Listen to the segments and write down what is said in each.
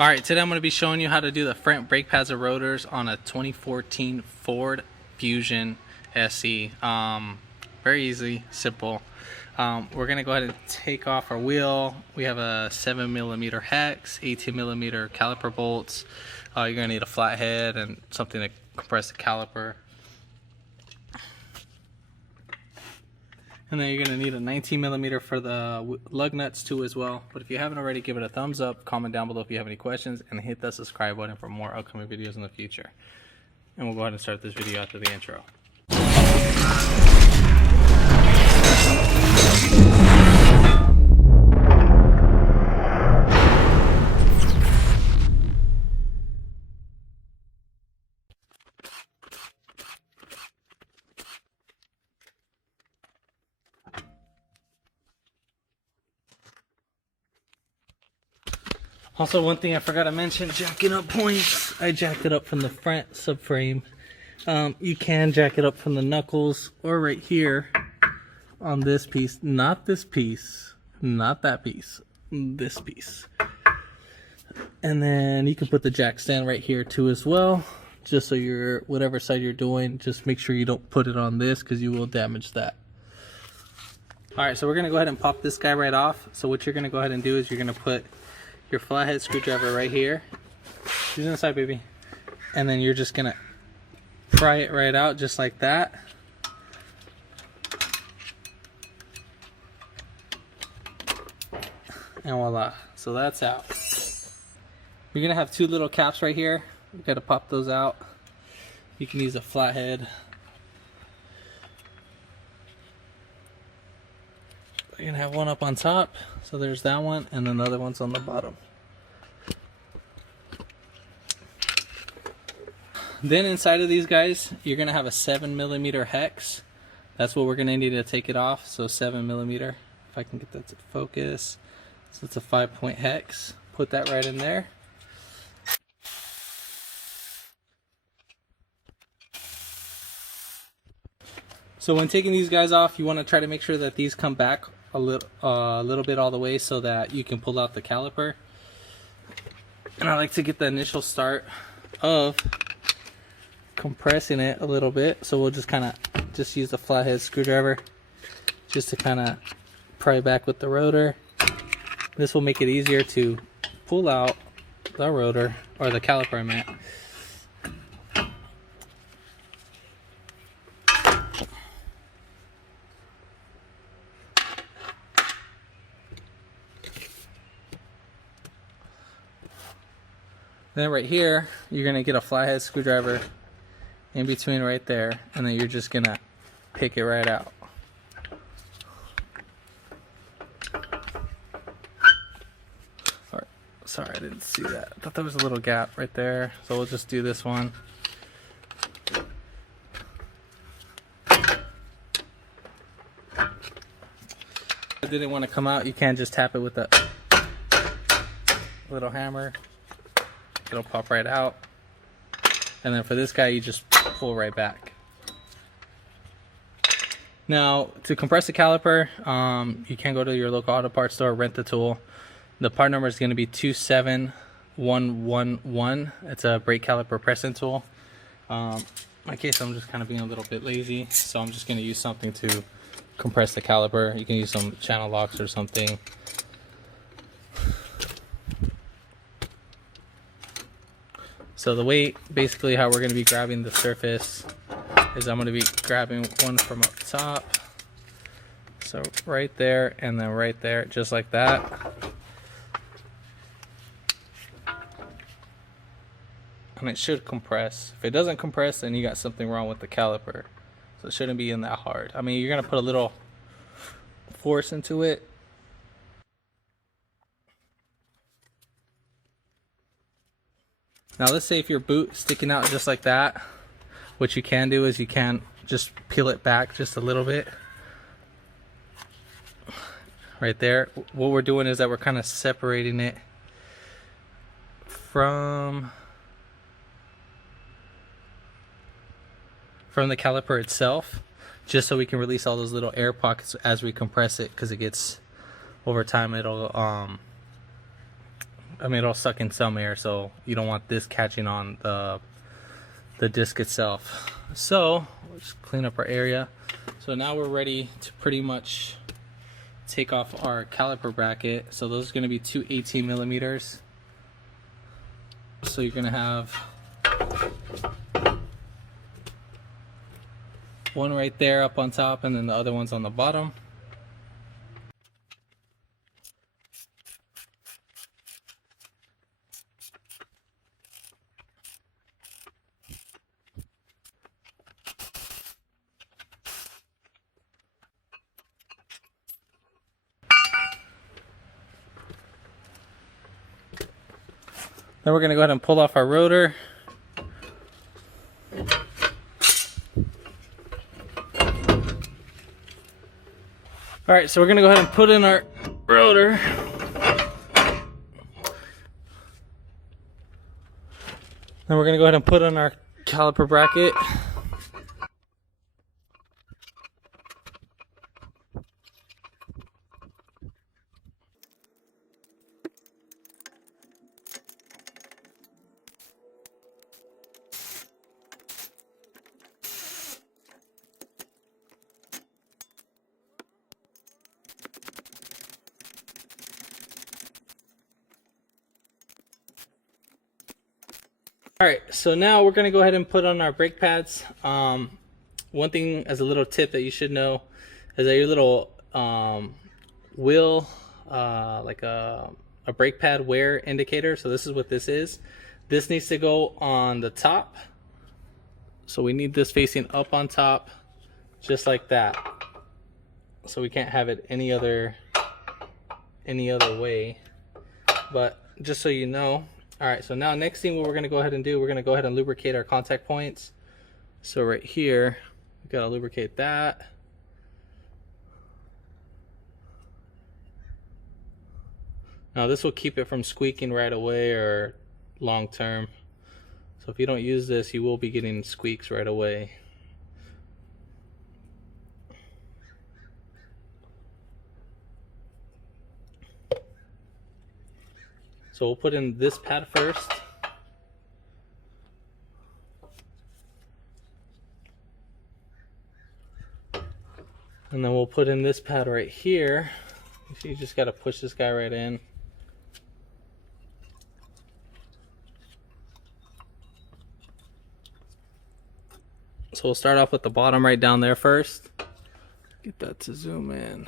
Alright, today I'm going to be showing you how to do the front brake pads and rotors on a 2014 Ford Fusion SE. Very easy, simple. We're going to go ahead and take off our wheel. We have a 7mm hex, 18mm caliper bolts. You're going to need a flathead and something to compress the caliper. And then you're going to need a 19mm for the lug nuts too as well. But if you haven't already, give it a thumbs up, comment down below if you have any questions, and hit that subscribe button for more upcoming videos in the future. And we'll go ahead and start this video after the intro. Also, one thing I forgot to mention, jacking up points. I jacked it up from the front subframe. You can jack it up from the knuckles or right here on this piece. Not this piece, not that piece, this piece. And then you can put the jack stand right here too as well. Just so you're, whatever side you're doing, just make sure you don't put it on this because you will damage that. Alright, so we're going to go ahead and pop this guy right off. So what you're going to go ahead and do is you're going to put your flathead screwdriver right here. She's on the side, baby. And then you're just gonna pry it right out just like that. And voila. So that's out. You're gonna have two little caps right here. You gotta pop those out. You can use a flathead. You're gonna have one up on top, so there's that one, and then the other one's on the bottom. Then inside of these guys, you're gonna have a 7mm hex. That's what we're gonna need to take it off. So 7mm. If I can get that to focus. So it's a 5-point hex. Put that right in there. So when taking these guys off, you want to try to make sure that these come back a little bit all the way so that you can pull out the caliper. And I like to get the initial start of compressing it a little bit. So we'll just kind of just use the flathead screwdriver just to kind of pry back with the rotor. This will make it easier to pull out the rotor, or the caliper I meant. Then right here, you're going to get a flathead screwdriver in between right there, and then you're just going to pick it right out. Sorry, I didn't see that. I thought there was a little gap right there, so we'll just do this one. If it didn't want to come out, you can just tap it with a little hammer. It'll pop right out. And then for this guy, you just pull right back. Now, to compress the caliper, you can go to your local auto parts store, rent the tool. The part number is going to be 27111. It's a brake caliper pressing tool. In my case, I'm just kind of being a little bit lazy, so I'm just going to use something to compress the caliper. You can use some channel locks or something. So the way, basically how we're going to be grabbing the surface is I'm going to be grabbing one from up top. So right there and then right there, just like that. And it should compress. If it doesn't compress, then you got something wrong with the caliper. So it shouldn't be in that hard. I mean, you're going to put a little force into it. Now let's say if your boot sticking out just like that, what you can do is you can just peel it back just a little bit. Right there. What we're doing is that we're kind of separating it from the caliper itself, just so we can release all those little air pockets as we compress it, because it gets, over time, it'll I mean, it'll suck in some air, so you don't want this catching on the disc itself. So we'll just clean up our area. So now we're ready to pretty much take off our caliper bracket. So those are going to be two 18 millimeters. So you're going to have one right there up on top, and then the other one's on the bottom. Then we're going to go ahead and pull off our rotor. Alright, so we're going to go ahead and put in our rotor. Then we're going to go ahead and put in our caliper bracket. Alright, so now we're going to go ahead and put on our brake pads. One thing as a little tip that you should know is that your little wheel, like a brake pad wear indicator, so this is what this is. This needs to go on the top. So we need this facing up on top, just like that. So we can't have it any other way. But just so you know. Alright, so now next thing what we're going to go ahead and do, we're going to go ahead and lubricate our contact points. So right here, we got to lubricate that. Now this will keep it from squeaking right away or long term. So if you don't use this, you will be getting squeaks right away. So we'll put in this pad first. And then we'll put in this pad right here. So you just got to push this guy right in. So we'll start off with the bottom right down there first. Get that to zoom in.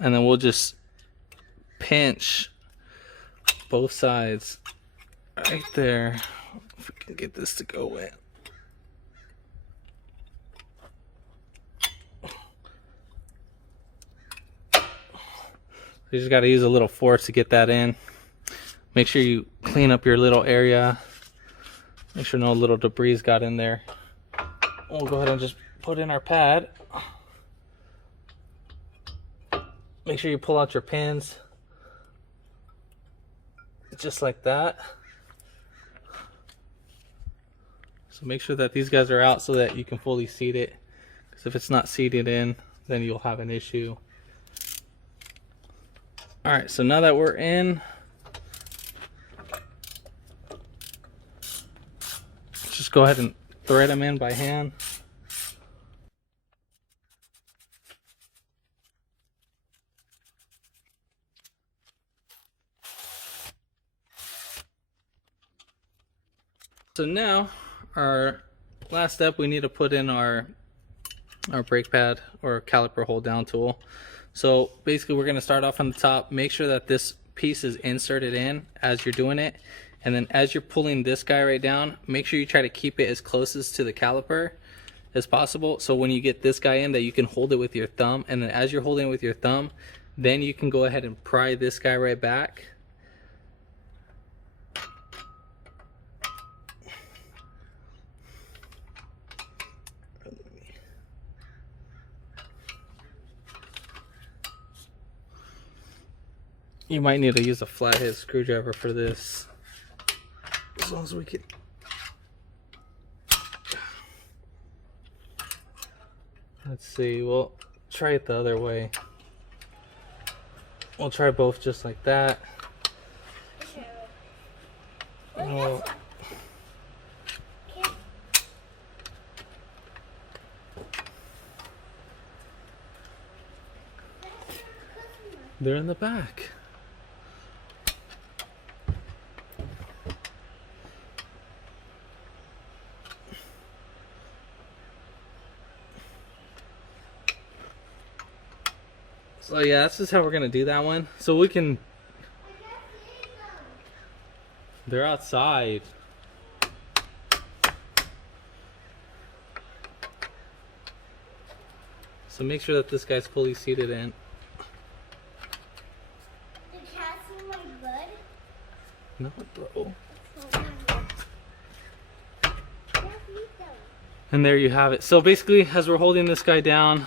And then we'll just pinch both sides right there. If we can get this to go in. You just got to use a little force to get that in. Make sure you clean up your little area. Make sure no little debris got in there. We'll go ahead and just put in our pad. Make sure you pull out your pins. Just like that. So make sure that these guys are out so that you can fully seat it. Because if it's not seated in, then you'll have an issue. Alright, so now that we're in, just go ahead and thread them in by hand. So now, our last step, we need to put in our brake pad or caliper hold down tool. So basically we're going to start off on the top. Make sure that this piece is inserted in as you're doing it. And then as you're pulling this guy right down, make sure you try to keep it as closest to the caliper as possible. So when you get this guy in, that you can hold it with your thumb. And then as you're holding it with your thumb, then you can go ahead and pry this guy right back. You might need to use a flathead screwdriver for this. As long as we can. Let's see, we'll try it the other way. we'll try both just like that. Oh. They're in the back. So yeah, this is how we're gonna do that one. So we can. They're outside. So make sure that this guy's fully seated in. The cat's in my bed? No, bro. Yes, eat them. And there you have it. So basically, as we're holding this guy down,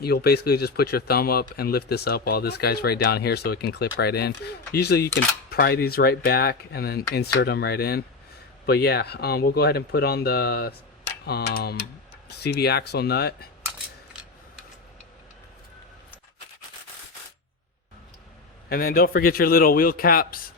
you'll basically just put your thumb up and lift this up while this guy's right down here so it can clip right in. Usually you can pry these right back and then insert them right in. But yeah, we'll go ahead and put on the CV axle nut. And then don't forget your little wheel caps.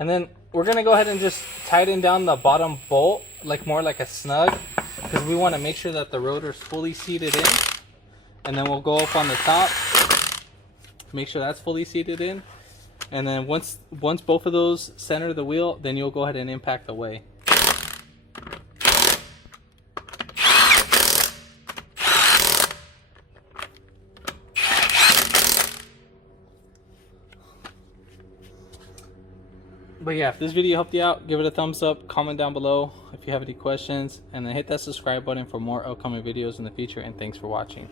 And then we're gonna go ahead and just tighten down the bottom bolt, like more like a snug, because we want to make sure that the rotor's fully seated in. And then we'll go up on the top, make sure that's fully seated in. And then once both of those center the wheel, then you'll go ahead and impact the way. But yeah, if this video helped you out, give it a thumbs up, comment down below if you have any questions, and then hit that subscribe button for more upcoming videos in the future. And thanks for watching.